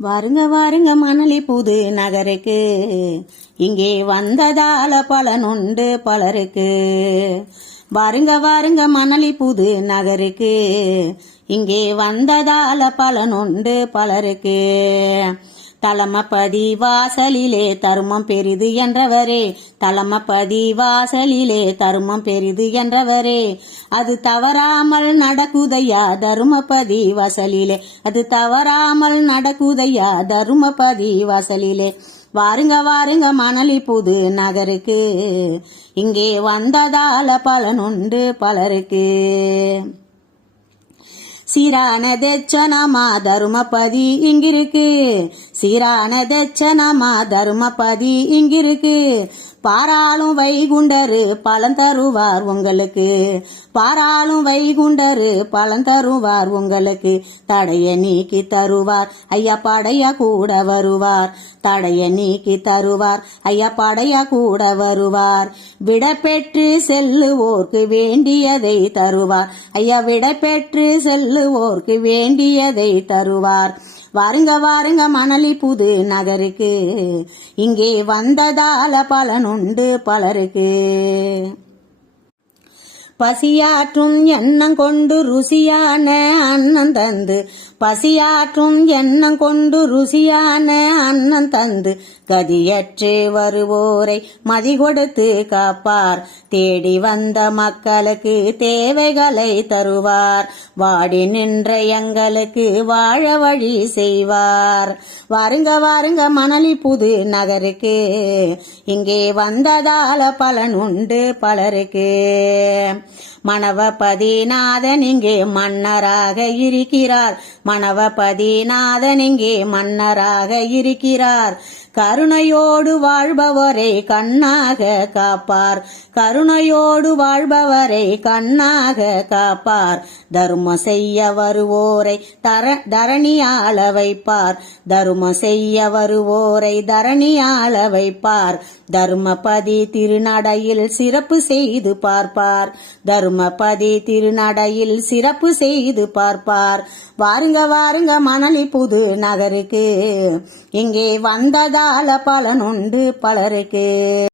வாருங்க வாருங்க மணலி புது நகருக்கு, இங்கே வந்ததால பலனுண்டு பலருக்கு. வாருங்க வாருங்க மணலி புது நகருக்கு, இங்கே வந்ததால பலனுண்டு பலருக்கு. தலமப்பதி வாசலிலே தருமம் பெரிது என்றவரே, தலமப்பதி வாசலிலே தருமம் பெரிது என்றவரே, அது தவறாமல் நடக்குதையா தருமபதி வாசலிலே, அது தவறாமல் நடக்குதையா தருமபதி வாசலிலே. வாருங்க வாருங்க மணலி புது நகருக்கு, இங்கே வந்ததால பலனுண்டு பலருக்கு. சீரான தெச்சனமா தருமபதி இங்கிருக்கு, சீரான தெச்சனமா தருமபதி இங்கிருக்கு. பாராளும் வைகுண்டரு பலன் தருவார் உங்களுக்கு, பாராளும் வைகுண்டரு பலன் தருவார் உங்களுக்கு. தடைய நீக்கி தருவார் ஐயா படையா கூட வருவார், தடைய நீக்கி தருவார் ஐயா படையா கூட வருவார். விட பெற்று செல்லுவோர்க்கு வேண்டியதை தருவார் ஐயா, விட பெற்று செல்லுவோர்க்கு வேண்டியதை தருவார். வாருங்க வாருங்க மணலி புது நகருக்கு, இங்கே வந்ததால பலனுண்டு பலருக்கு. பசியாற்றும் எண்ணம் கொண்டு ருசியான அன்னம் தந்து, பசியாற்றும் எண்ணம் கொண்டு ருசியான அன்னம் தந்து, கதியற்று வருவோரை மதி கொடுத்து காப்பார். தேடி வந்த மக்களுக்கு தேவைகளை தருவார், வாடி நின்ற எங்களுக்கு வாழ வழி செய்வார். வாருங்க வாருங்க மணலி புது நகருக்கு, இங்கே வந்ததால பலனுண்டு பலருக்கு. மணவபதிநாதன் இங்கே மன்னராக இருக்கிறார், மணவபதிநாதன் இங்கே மன்னராக இருக்கிறார். கருணையோடு வாழ்பவரை கண்ணாக காப்பார், கருணையோடு வாழ்பவரை கண்ணாக காப்பார். தர்மம் செய்ய வருவோரை தரணியாள வைப்பார், தர்மம் செய்ய வருவோரை தரணியாள வைப்பார். தர்மபதி திருநடையில் சிறப்பு செய்து பார்ப்பார், தர்மபதி திருநடையில் சிறப்பு செய்து பார்ப்பார். வாருங்க வாருங்க மணலி புது நகருக்கு, இங்கே வந்ததால பலனுண்டு பலருக்கு.